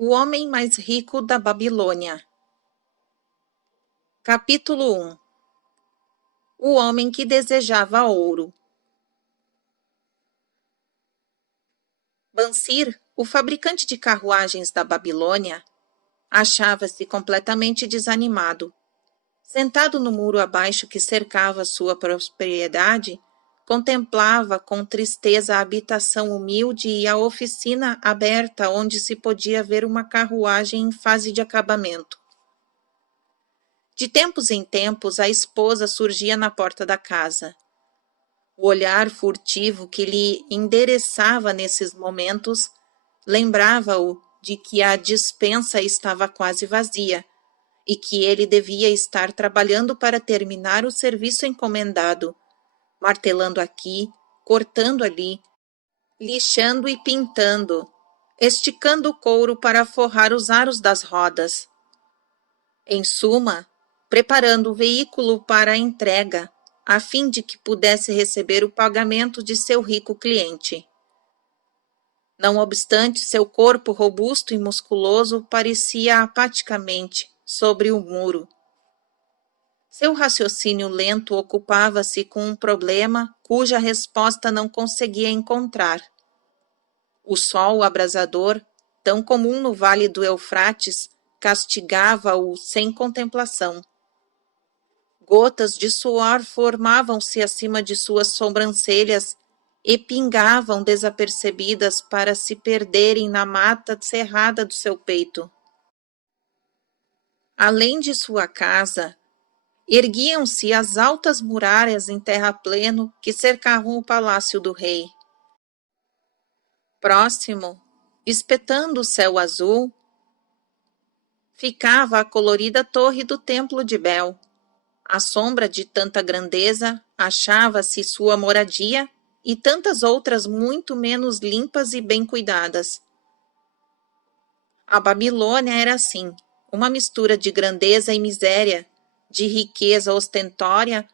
O homem mais rico da Babilônia. Capítulo 1. O homem que desejava ouro. Bansir, o fabricante de carruagens da Babilônia, achava-se completamente desanimado. Sentado no muro abaixo que cercava sua propriedade, contemplava com tristeza a habitação humilde e a oficina aberta onde se podia ver uma carruagem em fase de acabamento. De tempos em tempos, a esposa surgia na porta da casa. O olhar furtivo que lhe endereçava nesses momentos lembrava-o de que a despensa estava quase vazia e que ele devia estar trabalhando para terminar o serviço encomendado, martelando aqui, cortando ali, lixando e pintando, esticando o couro para forrar os aros das rodas. Em suma, preparando o veículo para a entrega, a fim de que pudesse receber o pagamento de seu rico cliente. Não obstante, seu corpo robusto e musculoso parecia apaticamente sobre o muro. Seu raciocínio lento ocupava-se com um problema cuja resposta não conseguia encontrar. O sol abrasador, tão comum no vale do Eufrates, castigava-o sem contemplação. Gotas de suor formavam-se acima de suas sobrancelhas e pingavam desapercebidas para se perderem na mata cerrada do seu peito. Além de sua casa, erguiam-se as altas muralhas em terrapleno que cercavam o palácio do rei. Próximo, espetando o céu azul, ficava a colorida torre do templo de Bel. À sombra de tanta grandeza, achava-se sua moradia e tantas outras muito menos limpas e bem cuidadas. A Babilônia era assim, uma mistura de grandeza e miséria, de riqueza ostentória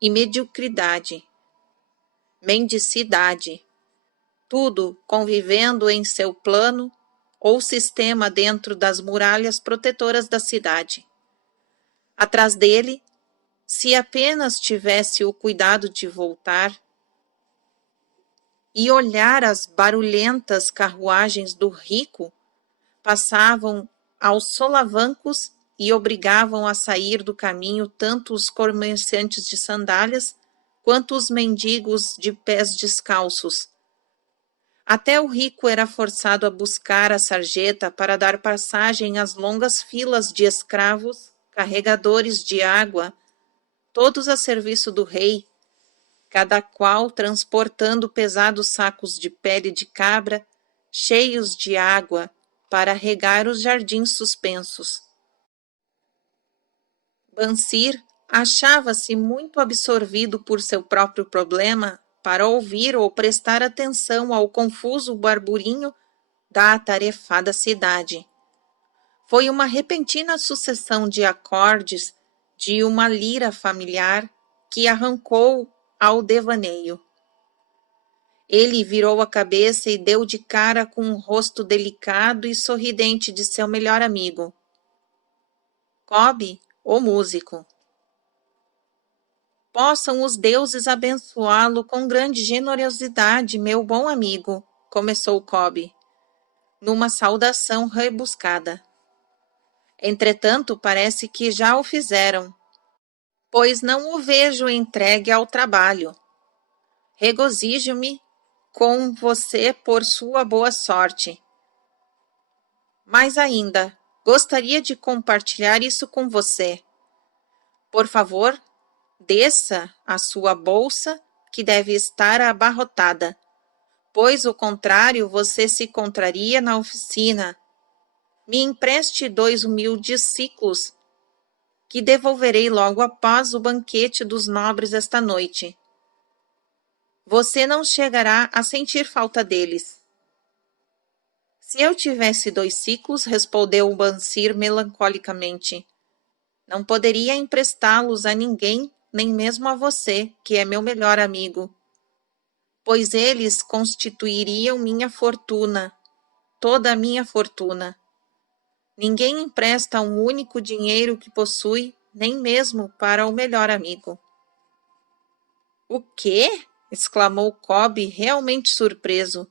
e mediocridade, mendicidade, tudo convivendo em seu plano ou sistema dentro das muralhas protetoras da cidade. Atrás dele, se apenas tivesse o cuidado de voltar e olhar as barulhentas carruagens do rico, passavam aos solavancos e obrigavam a sair do caminho tanto os comerciantes de sandálias quanto os mendigos de pés descalços. Até o rico era forçado a buscar a sarjeta para dar passagem às longas filas de escravos, carregadores de água, todos a serviço do rei, cada qual transportando pesados sacos de pele de cabra, cheios de água, para regar os jardins suspensos. Bansir achava-se muito absorvido por seu próprio problema para ouvir ou prestar atenção ao confuso barburinho da atarefada cidade. Foi uma repentina sucessão de acordes de uma lira familiar que arrancou ao devaneio. Ele virou a cabeça e deu de cara com o rosto delicado e sorridente de seu melhor amigo. Cobb, o músico. Possam os deuses abençoá-lo com grande generosidade, meu bom amigo, começou Cobb, numa saudação rebuscada. Entretanto, parece que já o fizeram, pois não o vejo entregue ao trabalho. Regozijo-me com você por sua boa sorte. Mas ainda, gostaria de compartilhar isso com você. Por favor, desça a sua bolsa, que deve estar abarrotada, pois o contrário você se contraria na oficina. Me empreste 2 humildes siclos, que devolverei logo após o banquete dos nobres esta noite. Você não chegará a sentir falta deles. Se eu tivesse 2 siclos, respondeu Bansir melancolicamente, não poderia emprestá-los a ninguém, nem mesmo a você, que é meu melhor amigo, pois eles constituiriam minha fortuna, toda a minha fortuna. Ninguém empresta um único dinheiro que possui, nem mesmo para o melhor amigo. O quê? Exclamou Cobb, realmente surpreso.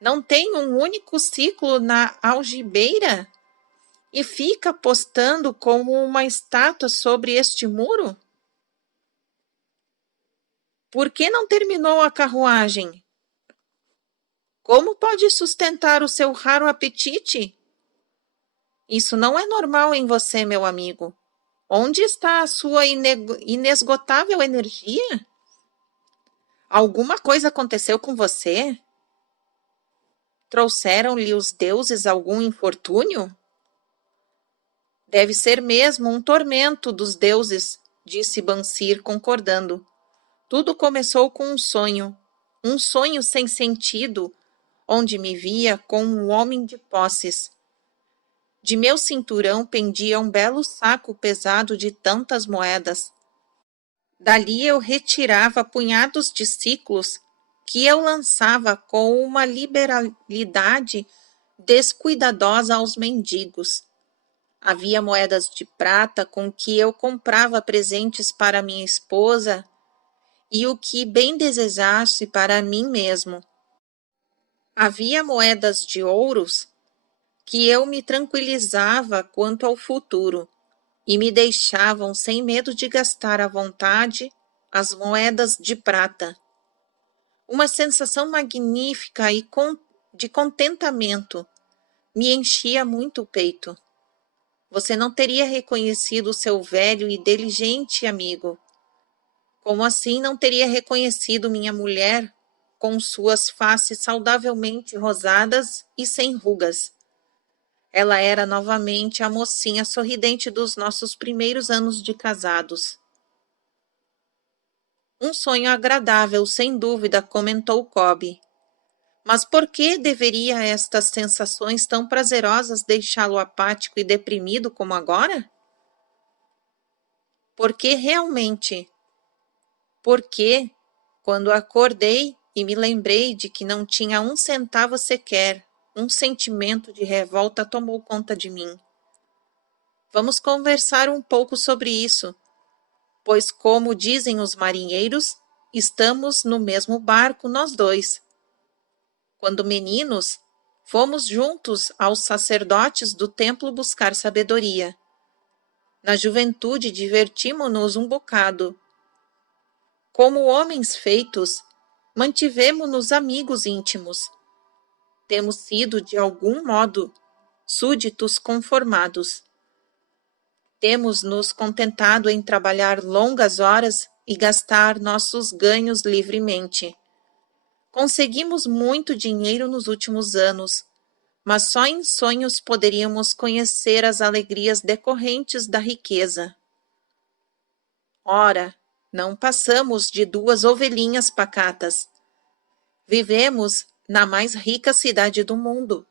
Não tem um único ciclo na algibeira? E fica postando como uma estátua sobre este muro? Por que não terminou a carruagem? Como pode sustentar o seu raro apetite? Isso não é normal em você, meu amigo. Onde está a sua inesgotável energia? Alguma coisa aconteceu com você? Trouxeram-lhe os deuses algum infortúnio? Deve ser mesmo um tormento dos deuses, disse Bansir, concordando. Tudo começou com um sonho sem sentido, onde me via como um homem de posses. De meu cinturão pendia um belo saco pesado de tantas moedas. Dali eu retirava punhados de ciclos que eu lançava com uma liberalidade descuidadosa aos mendigos. Havia moedas de prata com que eu comprava presentes para minha esposa e o que bem desejasse para mim mesmo. Havia moedas de ouros que eu me tranquilizava quanto ao futuro e me deixavam sem medo de gastar à vontade as moedas de prata. Uma sensação magnífica e de contentamento me enchia muito o peito. Você não teria reconhecido o seu velho e diligente amigo. Como assim não teria reconhecido minha mulher com suas faces saudavelmente rosadas e sem rugas? Ela era novamente a mocinha sorridente dos nossos primeiros anos de casados. Um sonho agradável, sem dúvida, comentou Cobb. Mas por que deveria estas sensações tão prazerosas deixá-lo apático e deprimido como agora? Porque realmente, porque, quando acordei e me lembrei de que não tinha um centavo sequer, um sentimento de revolta tomou conta de mim. Vamos conversar um pouco sobre isso, pois, como dizem os marinheiros, estamos no mesmo barco nós dois. Quando meninos, fomos juntos aos sacerdotes do templo buscar sabedoria. Na juventude divertimo-nos um bocado. Como homens feitos, mantivemo-nos amigos íntimos. Temos sido, de algum modo, súditos conformados. Temos nos contentado em trabalhar longas horas e gastar nossos ganhos livremente. Conseguimos muito dinheiro nos últimos anos, mas só em sonhos poderíamos conhecer as alegrias decorrentes da riqueza. Ora, não passamos de 2 ovelhinhas pacatas. Vivemos na mais rica cidade do mundo.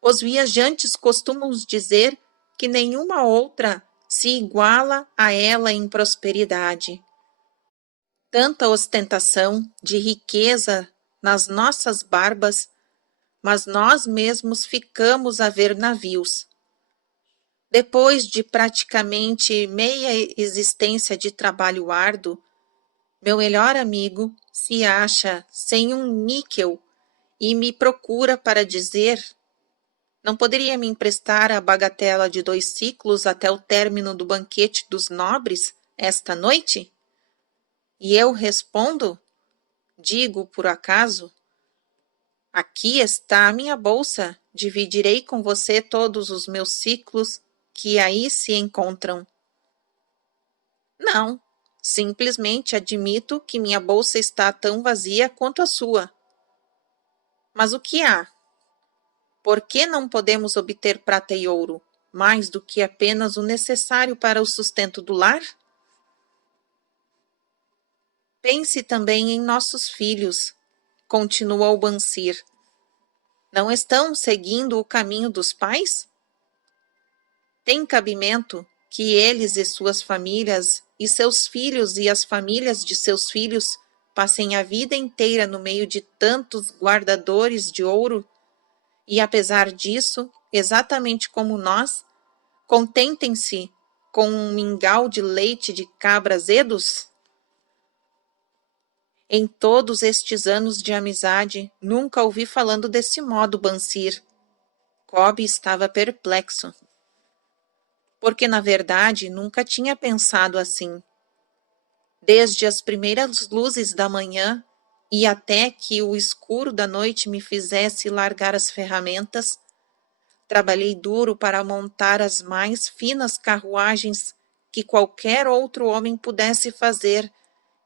Os viajantes costumam dizer que nenhuma outra se iguala a ela em prosperidade. Tanta ostentação de riqueza nas nossas barbas, mas nós mesmos ficamos a ver navios. Depois de praticamente meia existência de trabalho árduo, meu melhor amigo se acha sem um níquel e me procura para dizer: não poderia me emprestar a bagatela de 2 ciclos até o término do banquete dos nobres esta noite? E eu respondo, digo por acaso: aqui está a minha bolsa, dividirei com você todos os meus ciclos que aí se encontram. Não, simplesmente admito que minha bolsa está tão vazia quanto a sua. Mas o que há? Por que não podemos obter prata e ouro, mais do que apenas o necessário para o sustento do lar? Pense também em nossos filhos, continuou Bansir. Não estão seguindo o caminho dos pais? Tem cabimento que eles e suas famílias, e seus filhos e as famílias de seus filhos, passem a vida inteira no meio de tantos guardadores de ouro, e apesar disso, exatamente como nós, contentem-se com um mingau de leite de cabra azedos? Em todos estes anos de amizade, nunca ouvi falando desse modo, Bansir. Cobb estava perplexo, porque na verdade nunca tinha pensado assim. Desde as primeiras luzes da manhã e até que o escuro da noite me fizesse largar as ferramentas, trabalhei duro para montar as mais finas carruagens que qualquer outro homem pudesse fazer,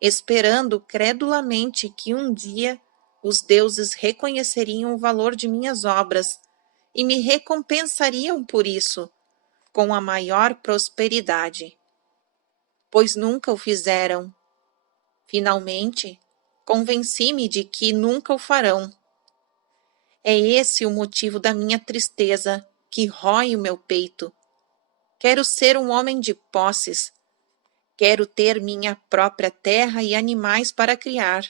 esperando credulamente que um dia os deuses reconheceriam o valor de minhas obras e me recompensariam por isso com a maior prosperidade. Pois nunca o fizeram. Finalmente, convenci-me de que nunca o farão. É esse o motivo da minha tristeza, que rói o meu peito. Quero ser um homem de posses. Quero ter minha própria terra e animais para criar.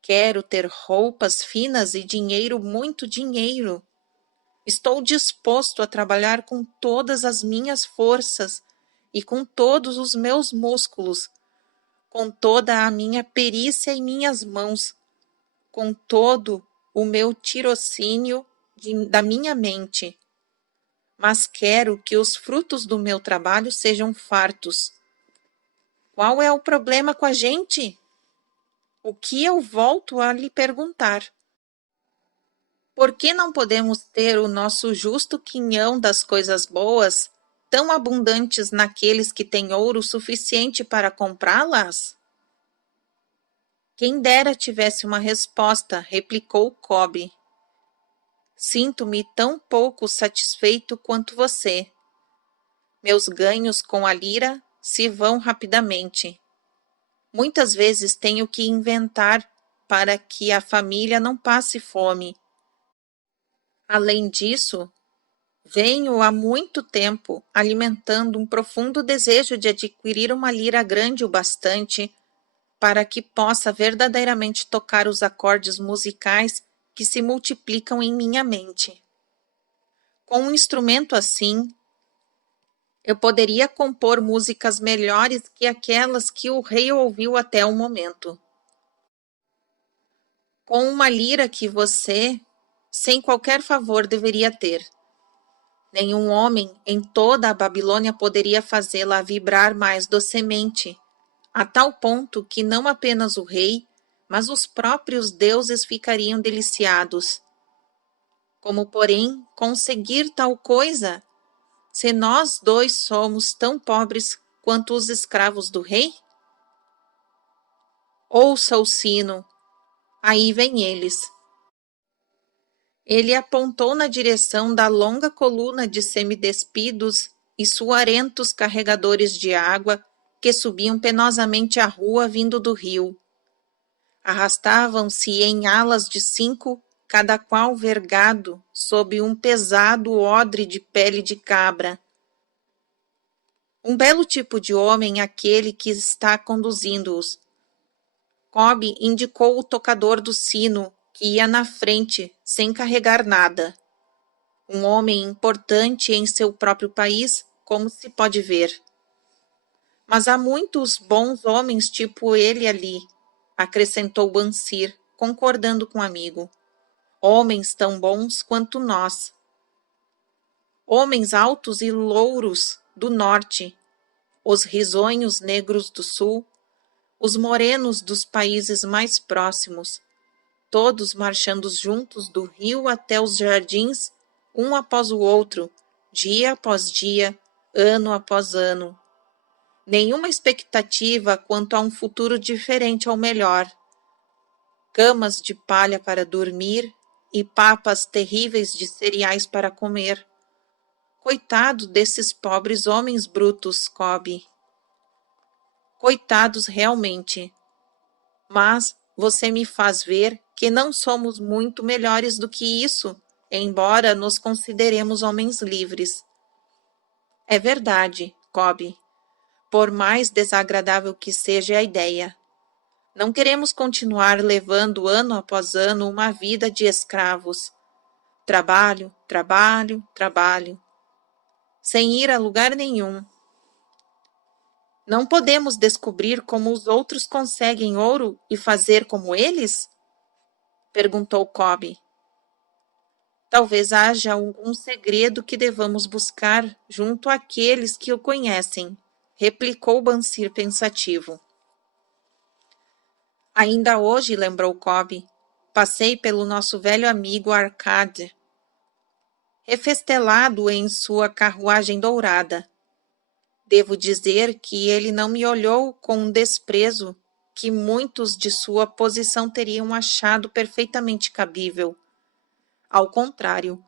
Quero ter roupas finas e dinheiro, muito dinheiro. Estou disposto a trabalhar com todas as minhas forças e com todos os meus músculos, com toda a minha perícia em minhas mãos, com todo o meu tirocínio da minha mente. Mas quero que os frutos do meu trabalho sejam fartos. Qual é o problema com a gente? O que eu volto a lhe perguntar? Por que não podemos ter o nosso justo quinhão das coisas boas, tão abundantes naqueles que têm ouro suficiente para comprá-las? Quem dera tivesse uma resposta, replicou Cobb. Sinto-me tão pouco satisfeito quanto você. Meus ganhos com a lira se vão rapidamente. Muitas vezes tenho que inventar para que a família não passe fome. Além disso, venho há muito tempo alimentando um profundo desejo de adquirir uma lira grande o bastante para que possa verdadeiramente tocar os acordes musicais que se multiplicam em minha mente. Com um instrumento assim, eu poderia compor músicas melhores que aquelas que o rei ouviu até o momento. Com uma lira que você, sem qualquer favor, deveria ter. Nenhum homem em toda a Babilônia poderia fazê-la vibrar mais docemente, a tal ponto que não apenas o rei, mas os próprios deuses ficariam deliciados. Como, porém, conseguir tal coisa, se nós dois somos tão pobres quanto os escravos do rei? Ouça o sino, aí vêm eles. Ele apontou na direção da longa coluna de semidespidos e suarentos carregadores de água que subiam penosamente a rua vindo do rio. Arrastavam-se em alas de 5, cada qual vergado sob um pesado odre de pele de cabra. Um belo tipo de homem aquele que está conduzindo-os. Cobb indicou o tocador do sino, que ia na frente, sem carregar nada. Um homem importante em seu próprio país, como se pode ver. Mas há muitos bons homens tipo ele ali, acrescentou Bansir, concordando com o amigo. Homens tão bons quanto nós. Homens altos e louros do norte, os risonhos negros do sul, os morenos dos países mais próximos, todos marchando juntos do rio até os jardins, um após o outro, dia após dia, ano após ano. Nenhuma expectativa quanto a um futuro diferente ao melhor. Camas de palha para dormir e papas terríveis de cereais para comer. Coitado desses pobres homens brutos, Cobb. Coitados realmente. Mas você me faz ver que não somos muito melhores do que isso, embora nos consideremos homens livres. É verdade, Cobb. Por mais desagradável que seja a ideia. Não queremos continuar levando ano após ano uma vida de escravos. Trabalho, trabalho, trabalho, sem ir a lugar nenhum. Não podemos descobrir como os outros conseguem ouro e fazer como eles? Perguntou Cobb. Talvez haja algum segredo que devamos buscar junto àqueles que o conhecem, replicou Bansir pensativo. Ainda hoje, lembrou Cobb, passei pelo nosso velho amigo Arcade, refestelado em sua carruagem dourada. Devo dizer que ele não me olhou com um desprezo que muitos de sua posição teriam achado perfeitamente cabível. Ao contrário,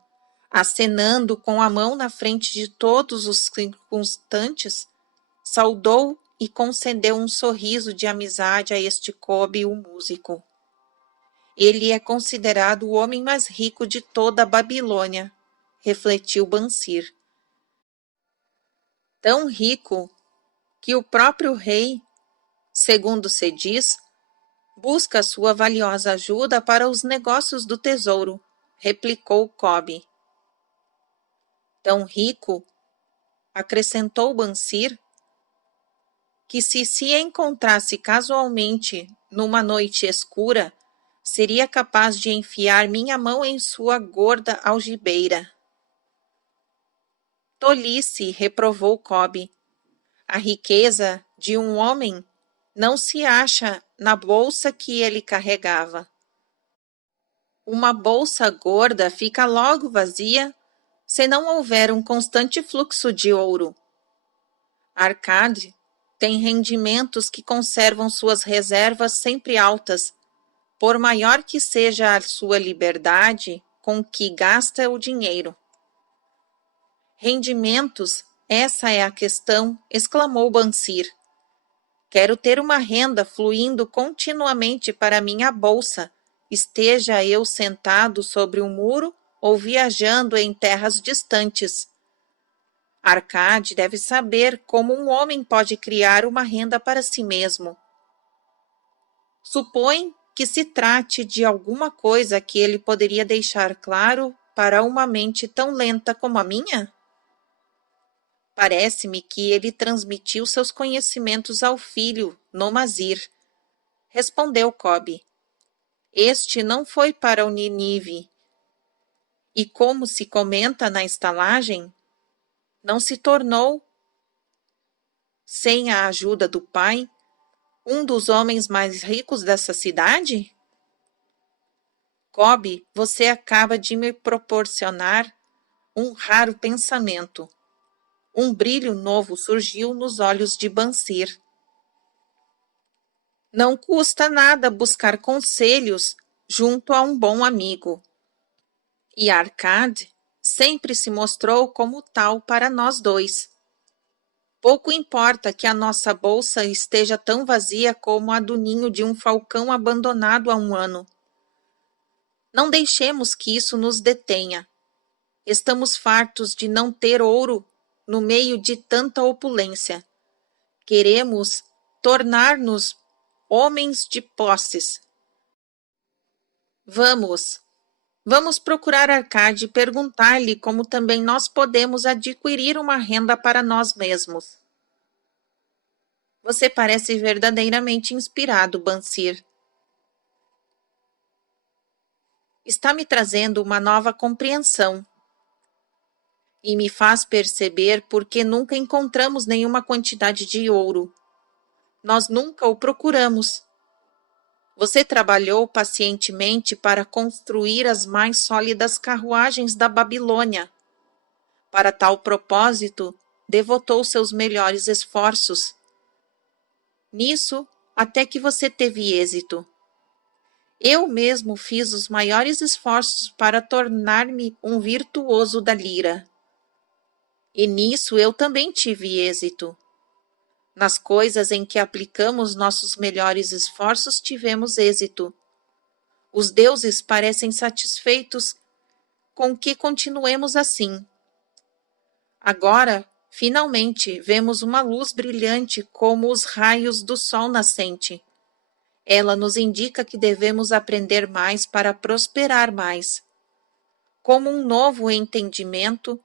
acenando com a mão na frente de todos os circunstantes, saudou e concedeu um sorriso de amizade a este Cobb, o músico. Ele é considerado o homem mais rico de toda a Babilônia, refletiu Bansir. Tão rico que o próprio rei, segundo se diz, busca sua valiosa ajuda para os negócios do tesouro, replicou Cobb. Tão rico, acrescentou Bansir, que se encontrasse casualmente numa noite escura, seria capaz de enfiar minha mão em sua gorda algibeira. Tolice, reprovou Cobb. A riqueza de um homem não se acha na bolsa que ele carregava. Uma bolsa gorda fica logo vazia se não houver um constante fluxo de ouro. Arcade tem rendimentos que conservam suas reservas sempre altas, por maior que seja a sua liberdade com que gasta o dinheiro. Rendimentos, essa é a questão, exclamou Bansir. Quero ter uma renda fluindo continuamente para minha bolsa, esteja eu sentado sobre um muro ou viajando em terras distantes. Arcade deve saber como um homem pode criar uma renda para si mesmo. Supõe que se trate de alguma coisa que ele poderia deixar claro para uma mente tão lenta como a minha? Parece-me que ele transmitiu seus conhecimentos ao filho, Nomazir. Respondeu Cobb. Este não foi para o Nínive. E como se comenta na estalagem, não se tornou, sem a ajuda do pai, um dos homens mais ricos dessa cidade? Cobb, você acaba de me proporcionar um raro pensamento. Um brilho novo surgiu nos olhos de Bansir. Não custa nada buscar conselhos junto a um bom amigo. E Arcade sempre se mostrou como tal para nós dois. Pouco importa que a nossa bolsa esteja tão vazia como a do ninho de um falcão abandonado há um ano. Não deixemos que isso nos detenha. Estamos fartos de não ter ouro no meio de tanta opulência. Queremos tornar-nos homens de posses. Vamos procurar Arcade e perguntar-lhe como também nós podemos adquirir uma renda para nós mesmos. Você parece verdadeiramente inspirado, Bansir. Está me trazendo uma nova compreensão e me faz perceber por que nunca encontramos nenhuma quantidade de ouro. Nós nunca o procuramos. Você trabalhou pacientemente para construir as mais sólidas carruagens da Babilônia. Para tal propósito, devotou seus melhores esforços. Nisso, até que você teve êxito. Eu mesmo fiz os maiores esforços para tornar-me um virtuoso da lira. E nisso eu também tive êxito. Nas coisas em que aplicamos nossos melhores esforços, tivemos êxito. Os deuses parecem satisfeitos com que continuemos assim. Agora, finalmente, vemos uma luz brilhante como os raios do sol nascente. Ela nos indica que devemos aprender mais para prosperar mais. como um novo entendimento,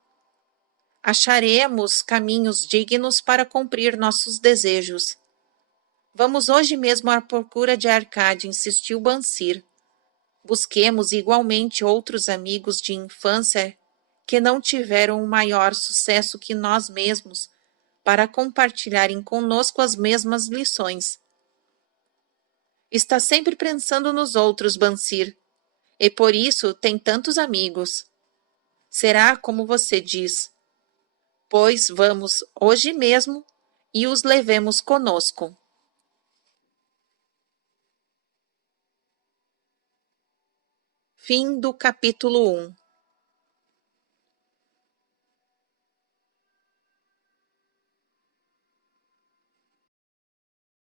acharemos caminhos dignos para cumprir nossos desejos. Vamos hoje mesmo à procura de Arcade, insistiu Bansir. Busquemos igualmente outros amigos de infância que não tiveram um maior sucesso que nós mesmos, para compartilharem conosco as mesmas lições. Está sempre pensando nos outros, Bansir, e por isso tem tantos amigos. Será como você diz, pois vamos hoje mesmo e os levemos conosco. Fim do capítulo 1.